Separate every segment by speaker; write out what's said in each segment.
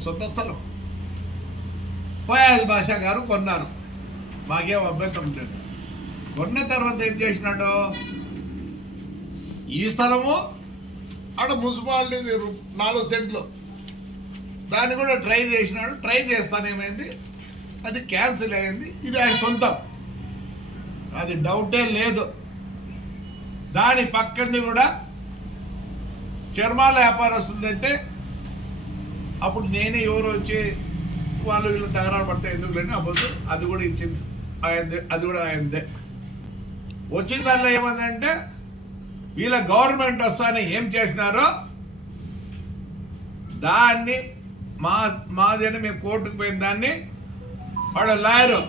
Speaker 1: సొంత స్థలం. ఫయాజ్ బాషా గారు కొన్నారు. మాకేం అభ్యంతరం లేదు. కొన్న తర్వాత ఏం చేసినాడు? ఈ స్థలము అక్కడ మున్సిపాలిటీ నాలుగు సెంట్లు. దాన్ని కూడా ట్రై చేసినాడు. ట్రై చేస్తానేమైంది? అది క్యాన్సిల్ అయింది. ఇది ఆయన సొంతం. అది డౌటే లేదు. దాని పక్కది కూడా చర్మాల వ్యాపారస్తులైతే అప్పుడు నేనే ఎవరు వచ్చి వాళ్ళు వీళ్ళు తగరాలు పడితే ఎందుకు లేని అవ్వదు అది కూడా ఇచ్చింది. ఆయనదే అది కూడా ఆయనదే. వచ్చిన దానిలో ఏమందంటే వీళ్ళ గవర్నమెంట్ వస్తానే ఏం చేసినారో దాన్ని మా మాది మేము కోర్టుకు పోయిన దాన్ని వాడు లాయరు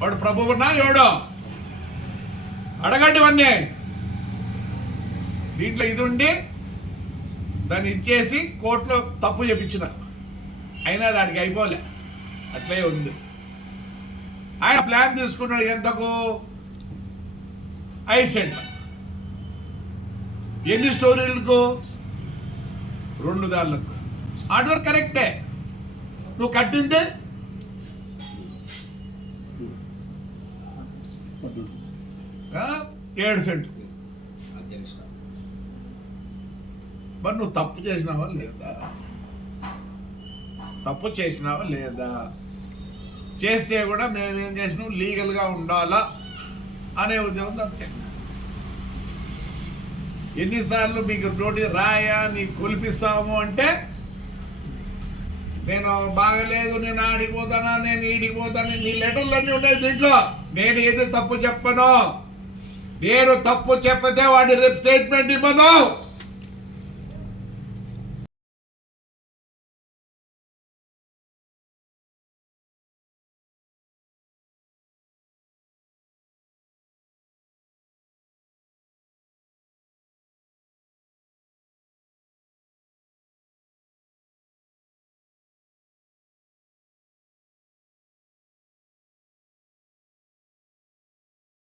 Speaker 1: వాడు ప్రభువునా ఎవడో? అడగండి ఇవన్నీ. దీంట్లో ఇది ఉండి దాన్ని ఇచ్చేసి కోర్టులో తప్పు చెప్పించిన. అయినా దానికి అయిపోలే. అట్లే ఉంది. ఆయన ప్లాన్ తీసుకున్నాడు ఎంతకు? ఐదు సెంట్ల ఎన్ని స్టోరీలకు? రెండు దారులకు. ఆర్డర్ కరెక్టే. నువ్వు కట్టిందే? ఏడు సెంట్లు. మరి నువ్వు తప్పు చేసినావా లేదా? తప్పు చేసినావా లేదా? చేస్తే కూడా మేమేం ఏం చేసినాం? లీగల్గా ఉండాలా అనే ఉద్యమం అంతే ఎన్నిసార్లు మీకు నోటి రాయా నీకు కొలిపిస్తాము అంటే నేను బాగలేదు నేను ఆడిపోతానా నేను ఈడిపోతాను నీ లెటర్లు అన్నీ ఉన్నాయి దీంట్లో. నేను ఏది తప్పు చెప్పను? నేను తప్పు చెప్పితే వాడి రేపు స్టేట్మెంట్ ఇవ్వను.